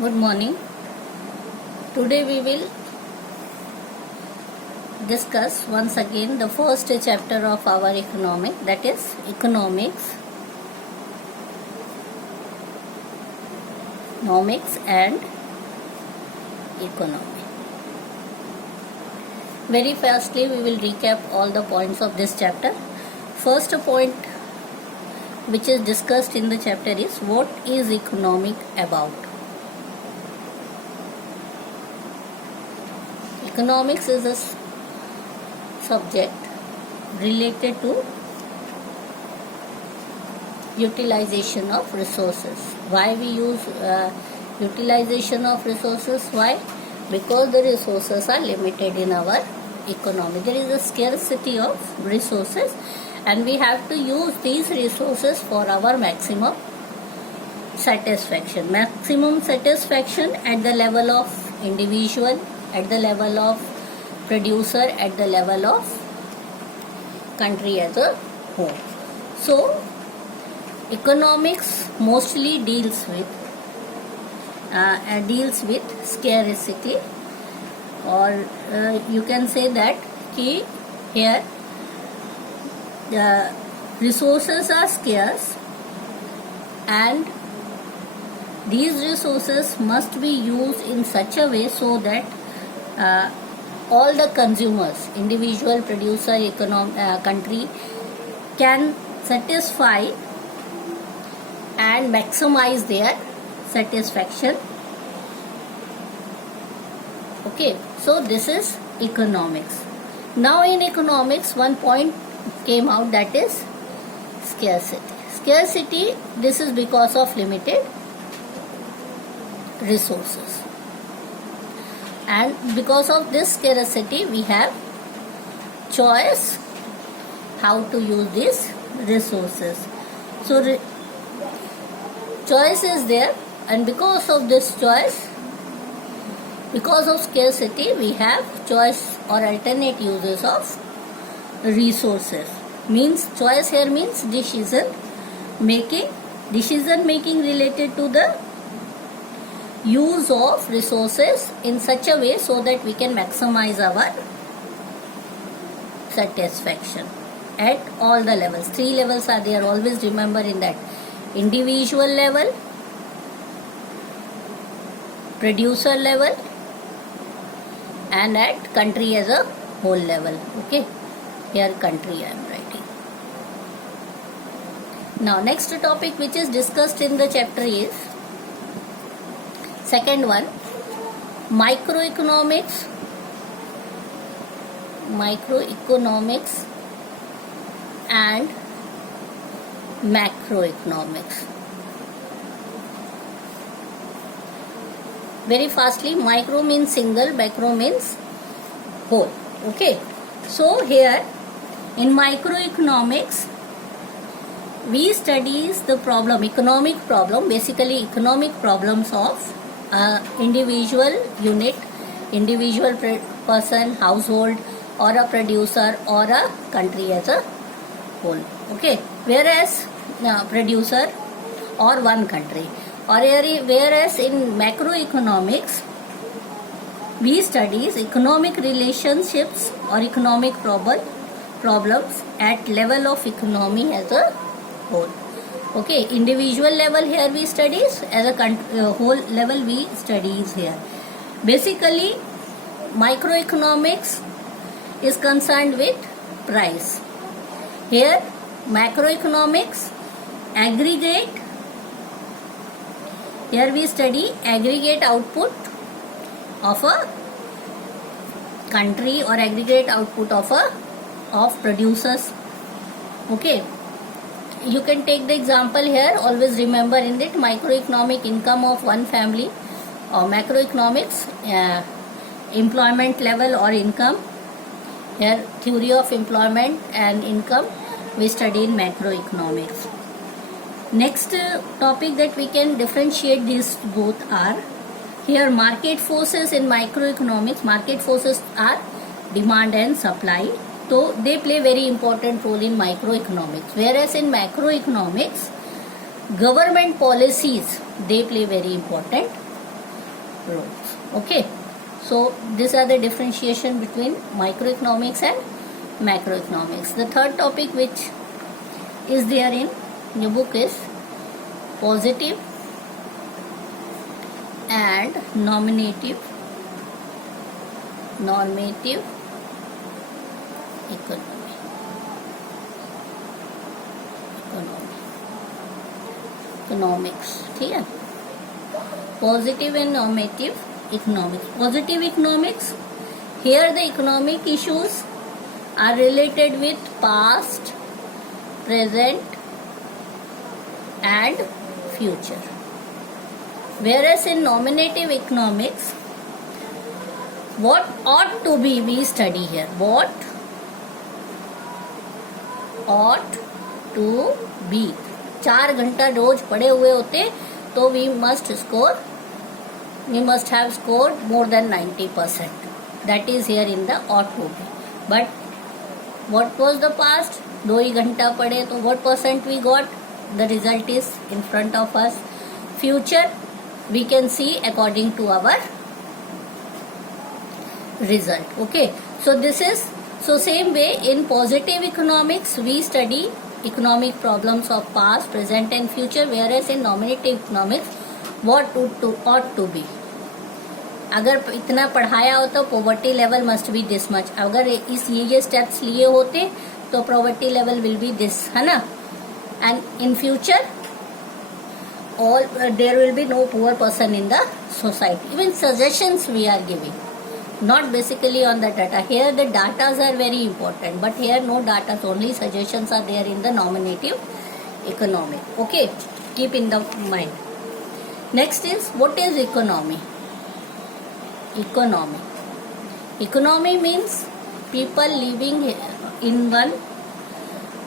Good morning. Today we will discuss once again the first chapter of our economic, that is economics and economy. Very fastly we will recap all the points of this chapter. First point which is discussed in the chapter is what is economic about. Economics is a subject related to utilization of resources. Why we use utilization of resources? Why? Because the resources are limited in our economy. There is a scarcity of resources and we have to use these resources for our maximum satisfaction. Maximum satisfaction at the level of individual, at the level of producer, at the level of country as a whole. So, economics mostly deals with scarcity, or you can say that here the resources are scarce and these resources must be used in such a way so that all the consumers, individual, producer, country can satisfy and maximize their satisfaction. Okay, so this is economics. Now in economics, one point came out, that is scarcity. Scarcity, this is because of limited resources. And because of this scarcity, we have choice how to use these resources. So choice is there, and because of this choice, because of scarcity, we have choice or alternate uses of resources. Means choice here means decision making related to the use of resources in such a way so that we can maximize our satisfaction at all the levels. 3 levels are there, always remember in that: individual level, producer level, and at country as a whole level. Okay, here country I am writing. Now next topic which is discussed in the chapter is second one, microeconomics and macroeconomics. Very fastly, micro means single, macro means whole. Okay, so here in microeconomics we studies the problem, economic problem, basically economic problems of individual unit, individual person, household, or a producer, or a country as a whole. Okay, whereas producer or one country, or whereas in macroeconomics we studies economic relationships or economic problems at level of economy as a whole. Okay, individual level here we studies, as a whole level we studies here. Basically, microeconomics is concerned with price. Here, macroeconomics aggregate. Here we study aggregate output of a country or aggregate output of producers. Okay. You can take the example here, always remember in it, microeconomic income of one family, or macroeconomics employment level or income. Here theory of employment and income we study in macroeconomics. Next topic that we can differentiate these both are, here market forces in microeconomics. Market forces are demand and supply. So they play very important role in microeconomics. Whereas in macroeconomics, government policies, they play very important roles. Okay, so these are the differentiation between microeconomics and macroeconomics. The third topic which is there in your book is positive and normative economy. Economics, ठीक है. Positive and normative economics. Positive economics, here the economic issues are related with past, present and future. Whereas in nominative economics, what ought to be we study here. What ought to be. 4 घंटा रोज पढ़े हुए होते तो we must have scored more than 90%. That is here in the ought to be. But what was the past? 2 ही घंटा पढ़े तो what percent we got? The result is in front of us. Future we can see according to our result. Okay, so this is, so same way in positive economics we study economic problems of past, present and future, whereas in nominative economics what ought to be. अगर इतना पढ़ाया हो तो poverty level must be this much. अगर इस ये steps लिए होते तो poverty level will be this, है ना. And in future all there will be no poor person in the society. Even suggestions we are giving, not basically on the data. Here the datas are very important, but here no datas, only suggestions are there in the nominative economy. Okay, keep in the mind. Next is, what is economy? Economy means people living in one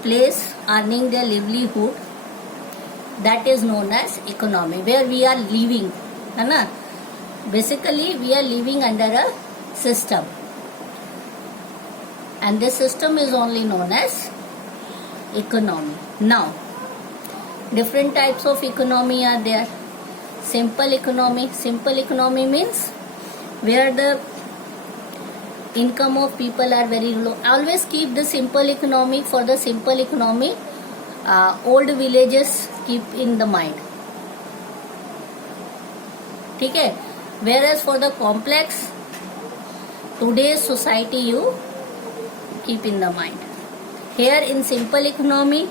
place earning their livelihood. That is known as economy, where we are living, है ना. Basically we are living under a system, and this system is only known as economy. Now different types of economy are there. Simple economy means where the income of people are very low. Always keep the simple economy. For the simple economy, old villages keep in the mind, ठीक है. Whereas for the complex, today's society you keep in the mind. Here in simple economy,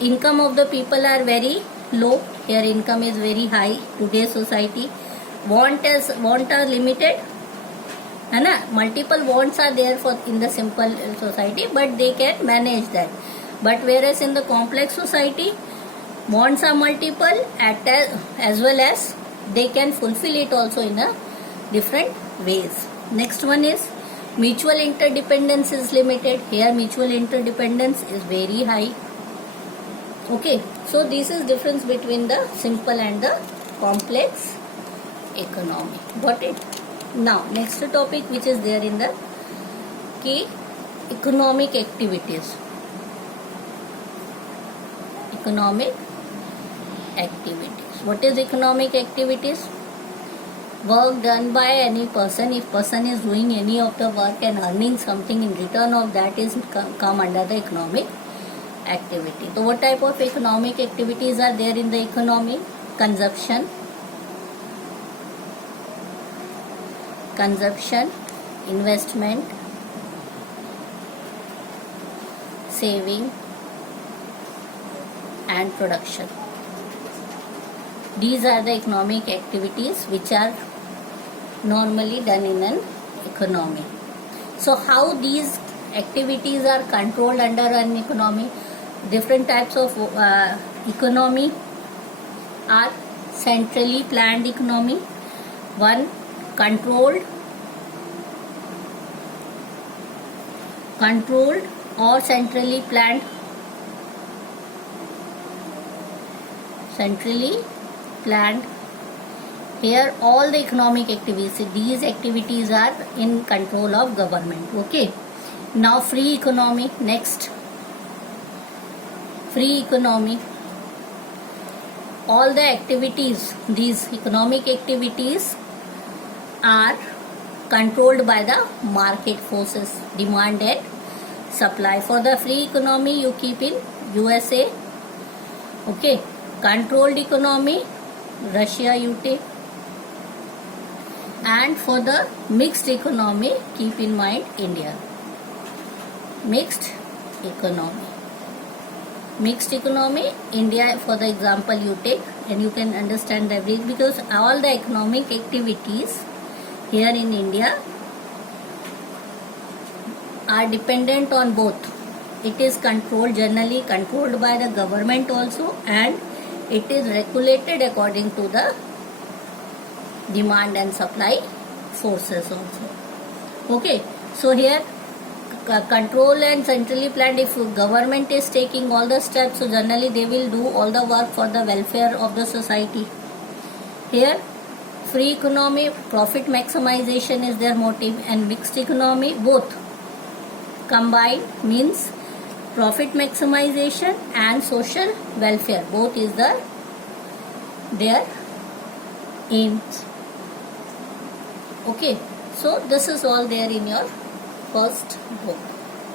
income of the people are very low. Here income is very high. Today's society, want are limited, है ना. Multiple wants are there for in the simple society, but they can manage that. But whereas in the complex society, wants are multiple as well as they can fulfill it also in a different ways. Next one is mutual interdependence is limited. Here mutual interdependence is very high. Okay, so this is difference between the simple and the complex economy. Got it? Now next topic which is there in the key economic activities. What is economic activities? Work done by any person. If person is doing any of the work and earning something in return of that is come under the economic activity. So what type of economic activities are there in the economy? Consumption, investment, saving and production. These are the economic activities which are normally done in an economy. So how these activities are controlled under an economy? Different types of economy are centrally planned economy. One, controlled or centrally planned. Here all the economic activities, these activities are in control of government. Okay. Now free economy. Next, free economy. All the activities, these economic activities are controlled by the market forces, demand and supply. For the free economy, you keep in USA. Okay, controlled economy, Russia you take. And for the mixed economy, keep in mind India. Mixed economy. Mixed economy, India for the example you take, and you can understand the average, because all the economic activities here in India are dependent on both. It is controlled, generally controlled by the government also, and it is regulated according to the demand and supply forces also. Okay, so here control and centrally planned, if government is taking all the steps, so generally they will do all the work for the welfare of the society. Here free economy, profit maximization is their motive, and mixed economy, both combined means profit maximization and social welfare, both is their aims. Okay, so this is all there in your first book.